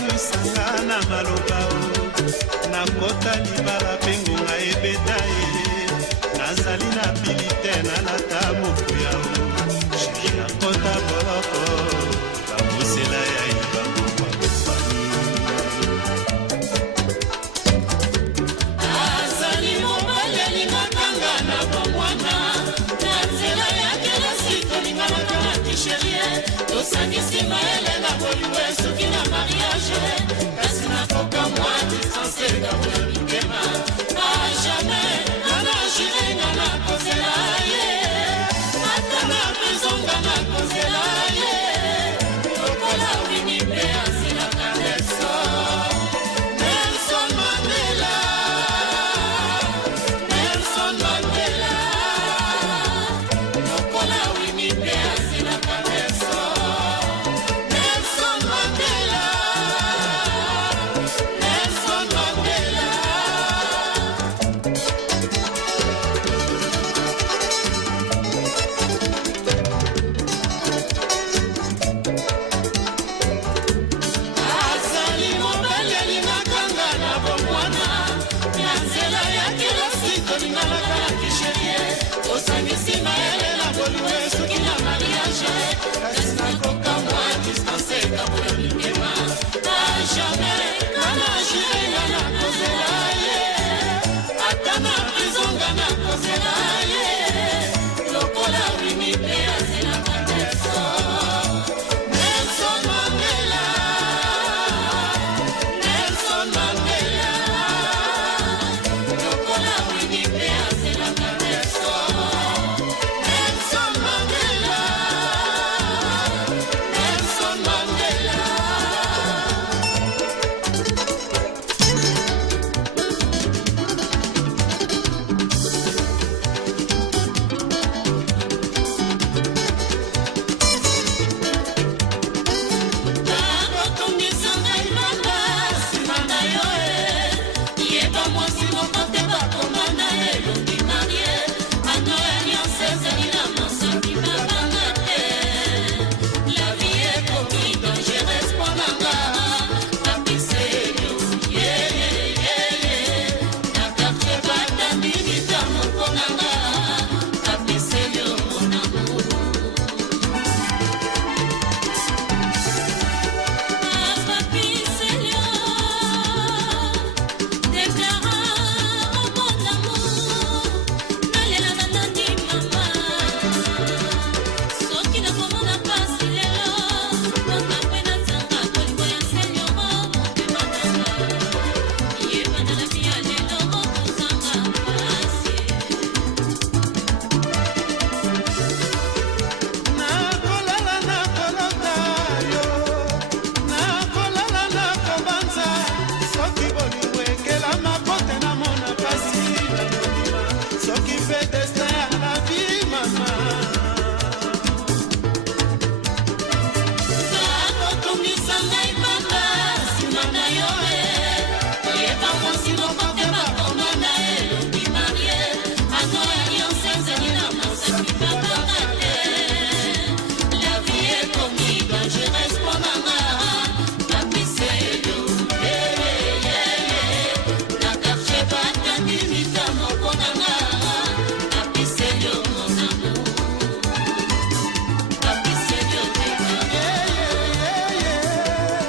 obangwisanga na maloba nakota libala pengonga ebeta ye nazali na bilite nalata mokuya sheri nakota boloko bamosela ya ibangomwa bofani azali mobali alingakanga na bomwana na nzela yake na sitolinganaka na tisherie tosangisi maele na boliwe soki na mariage kasi nakoka mwa distance kabula mikema a jamais ngana shirenga na kozela ye ata na prizonga na kozela ye lokola wini mpe asilaka Nelson Mandela Nelson Mandela lokola wini mpe asilaka Nelson Mandela Nelson Mandela azali mobali alingakanga na bomwana na nzela yake na sitolinganaka na kisherie osangisi maele na boliwe soki na mariage kasi nakoka mwa distance kabula mikema a jamais kana shirenga na kozela ye ata na prizonga na kozela ye lokola wini mpe azelaka Nelson Mandela Nelson Mandela lokola wini mpe azelaka Nelson Mandela Nelson Mandela nakotungisa ngai mamba nsima na yo yeba mwasi moko te bakoma na elongi marie ano ya nyonso ezali na mosangi mabanga te la vie ekomi dangereuse mpo na nga napiselio na quartier batambi mitamo mpo na nga napiselio mon amour Papiselio, déclarant au bon amour, nalela nandandi mama. Soki nakomona pasi lelo, nokapwe na nzanga kolingo ya senyoro motema nanga. Yebana na bia lelo okozanga pasi. nakolala nakolota yo nakolala nakobanza soki bolingo ekelama pote namona pasi na mondima soki mpe destin ya la vie mama nakotungisa ngai mamba nsima na yo yeba mwasi moko te bakoma na elongi marie ano ya nyonso ezali na mosangi mabanga te la vie ekomi dangereuse mpo na nga napiselio na quartier batangi mitamo mpo na nga napiselio mon amour napiselio teka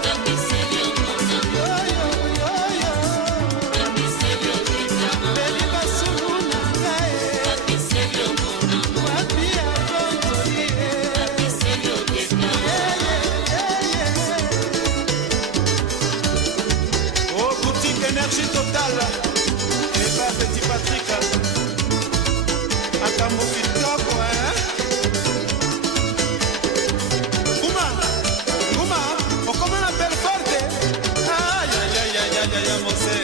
napiselio mon amour napiselio teka beli basumu na ngai napiselio mon amour wapi avondoli napiselio teka oh boutique énergie totale eba petit Patrick akambo kitoko Kuma okoma na Belfort ay ay ay ay ay mose